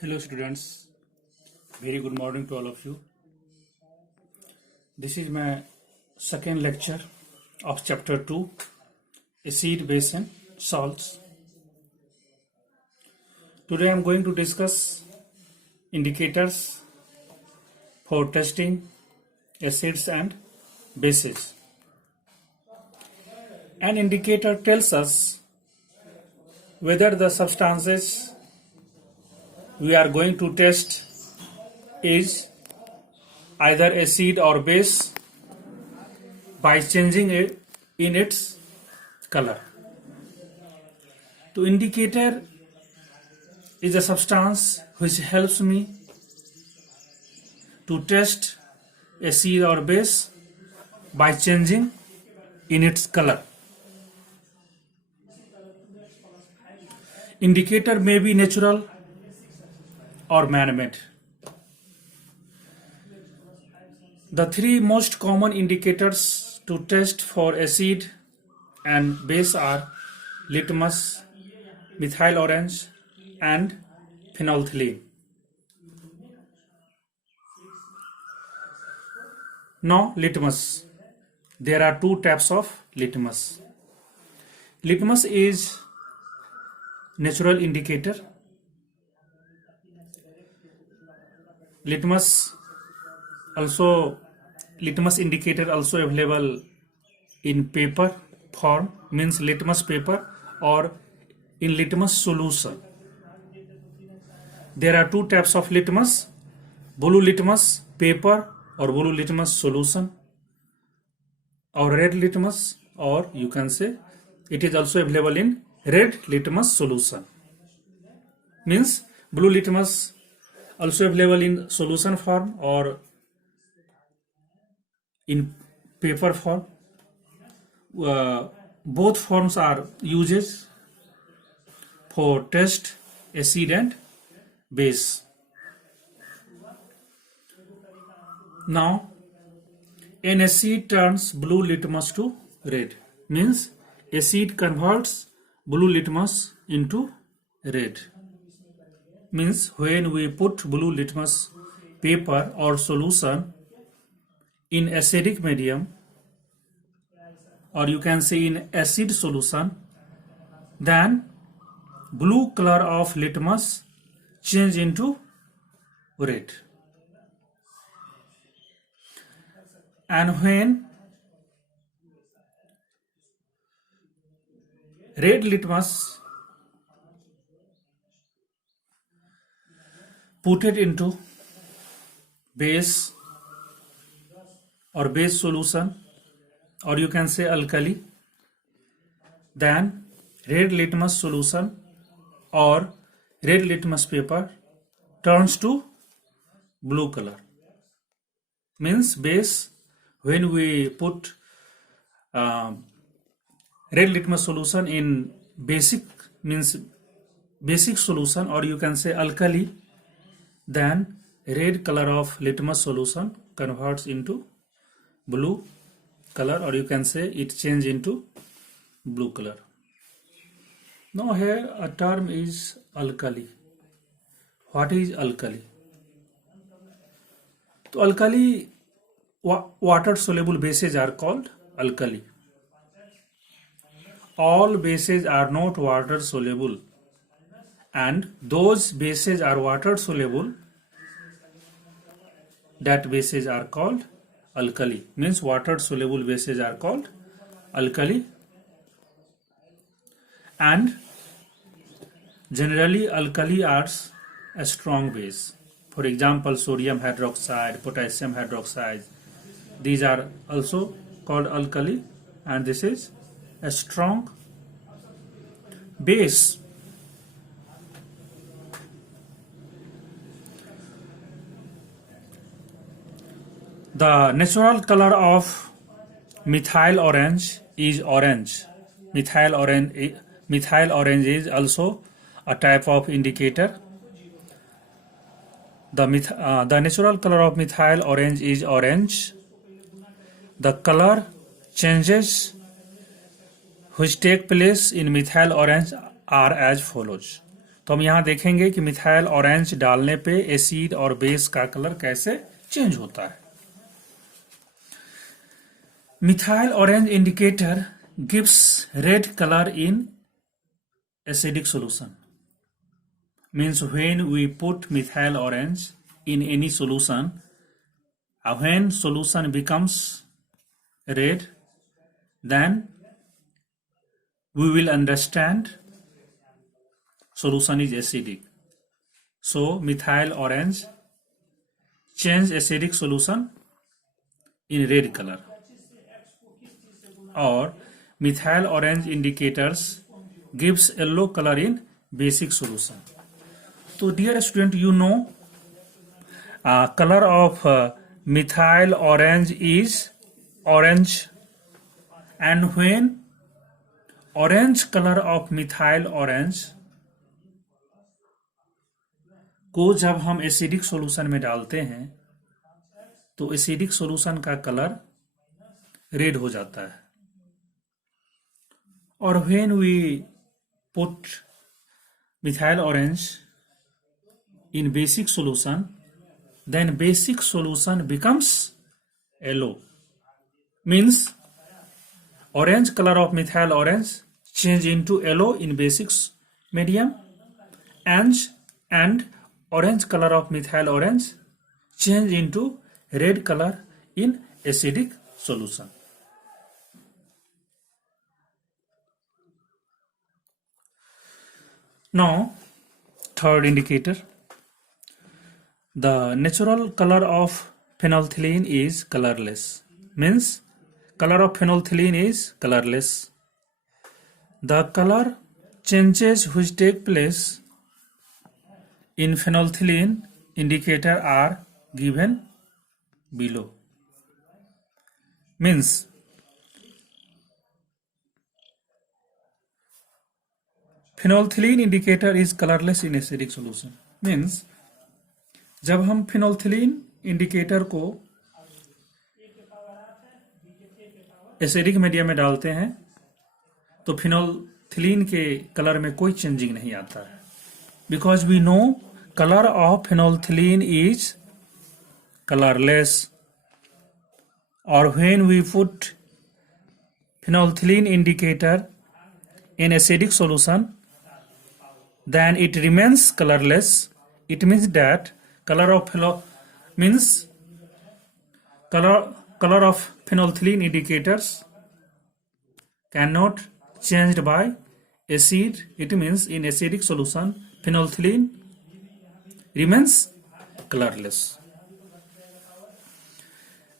Hello students, very good morning to all of you. This is my second lecture of chapter 2, acid, base and salts. Today I am going to discuss indicators for testing acids and bases. An indicator tells us whether the substances we are going to test is either acid or base by changing it in its color. The indicator is a substance which helps me to test acid or base by changing in its color. Indicator may be natural or man-made. The three most common indicators to test for acid and base are litmus, methyl orange and phenolphthalein. Now litmus. There are two types of litmus. Litmus is natural indicator. Litmus indicator also available in paper form, means litmus paper, or in litmus solution. There are two types of litmus: blue litmus paper or blue litmus solution, or red litmus, or you can say it is also available in red litmus solution. Means blue litmus also available in solution form or in paper form. Both forms are used for test acid and base. Now an acid turns blue litmus to red, means acid converts blue litmus into red. Means when we put blue litmus paper or solution in acidic medium, or you can say in acid solution, then blue color of litmus change into red. And when red litmus put it into base or base solution, or you can say alkali, then red litmus solution or red litmus paper turns to blue color. Means base, when we put red litmus solution in basic solution, or you can say alkali, then red color of litmus solution converts into blue color, or you can say it change into blue color. Now here a term is alkali. What is alkali? So alkali, water soluble bases are called alkali. All bases are not water soluble, and those bases are water soluble, that bases are called alkali. Means water soluble bases are called alkali, and generally alkali are a strong base. For example, sodium hydroxide, potassium hydroxide, these are also called alkali, and this is a strong base. The natural color of methyl orange is orange. Methyl orange is also a type of indicator. The natural color of methyl orange is orange. The color changes which take place in methyl orange are as follows. तो हम यहाँ देखेंगे कि methyl orange डालने पे acid और base का colour कैसे चेंज होता है। Methyl orange indicator gives red colour in acidic solution. Means when we put methyl orange in any solution, when solution becomes red, then we will understand solution is acidic. So methyl orange change acidic solution in red color, or methyl orange indicators gives yellow color in basic solution. So dear student, you know color of methyl orange is orange, and when orange color of methyl orange को जब हम acidic solution में डालते हैं तो acidic solution का colour red हो जाता है, और when we put methyl orange in basic solution, then basic solution becomes yellow. Means orange color of methyl orange change into yellow in basic medium, and orange color of methyl orange change into red color in acidic solution. Now, third indicator, the natural color of phenolphthalein is colorless. Means color of phenolphthalein is colorless. The color changes which take place in phenolphthalein indicator are given below. Means phenolphthalein indicator is colorless in acidic solution. Means जब हम phenolphthalein indicator को acidic medium में डालते हैं तो phenolphthalein के colour में कोई चेंजिंग नहीं आता है, because we know color of phenolphthalein is colorless. Or when we put phenolphthalein indicator in acidic solution, then it remains colorless. It means that color of phenolphthalein indicators cannot changed by acid. It means in acidic solution phenolphthalein remains colorless,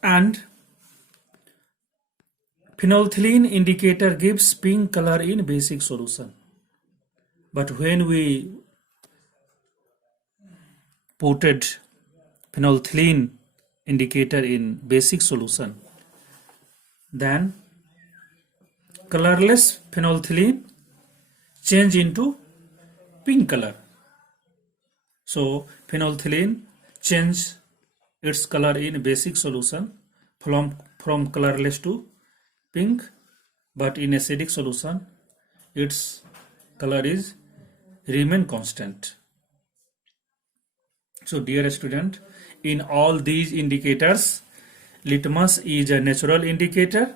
and phenolphthalein indicator gives pink color in basic solution. But when we putted phenolphthalein indicator in basic solution, then colorless phenolphthalein change into pink color. So phenolphthalein change its color in basic solution from colorless to pink, but in acidic solution its color is remain constant. So dear student, in all these indicators, litmus is a natural indicator,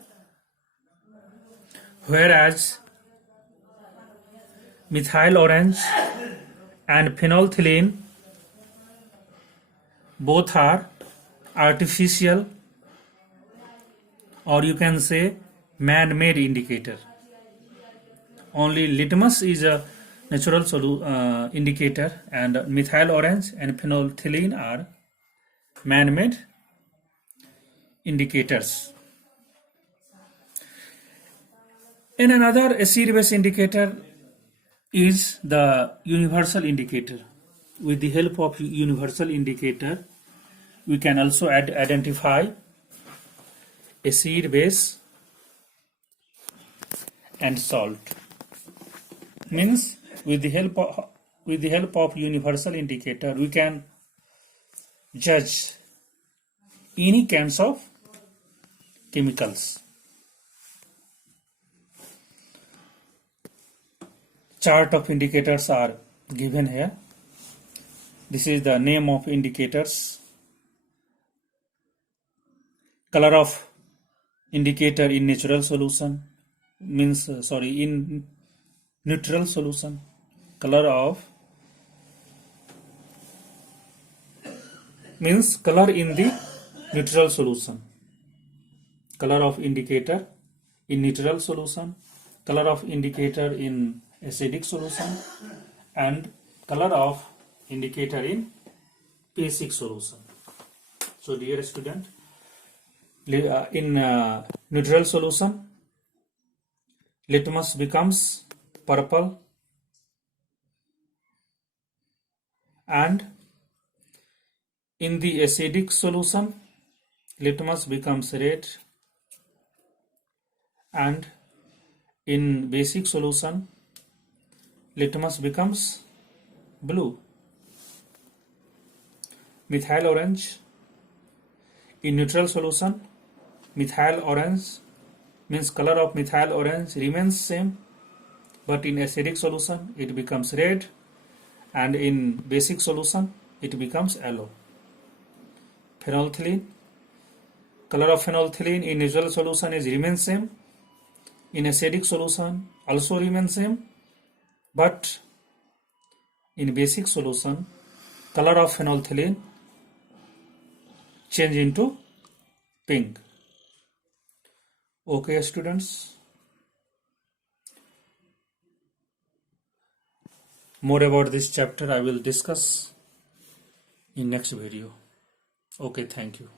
whereas methyl orange and phenolphthalein both are artificial, or you can say man-made indicator. Only litmus is a natural indicator, and methyl orange and phenolphthalein are man-made indicators. And another acid-base indicator is the universal indicator. With the help of universal indicator, we can also identify acid, base, and salt. Means with the help of universal indicator, we can judge any kinds of chemicals. Chart of indicators are given here. This is the name of indicators. Color of indicator in natural solution means in neutral solution. Color of means color in the neutral solution. Color of indicator in neutral solution, color of indicator in acidic solution, and color of indicator in basic solution. So dear student, in neutral solution, litmus becomes purple, and in the acidic solution, litmus becomes red, and in basic solution, litmus becomes blue. Methyl orange, in neutral solution, methyl orange means color of methyl orange remains same, but in acidic solution it becomes red, and in basic solution it becomes yellow. Phenolphthalein, color of phenolphthalein in neutral solution is remains same, in acidic solution also remains same, but in basic solution color of phenolphthalein change into pink. Okay students, more about this chapter I will discuss in next video. Okay, thank you.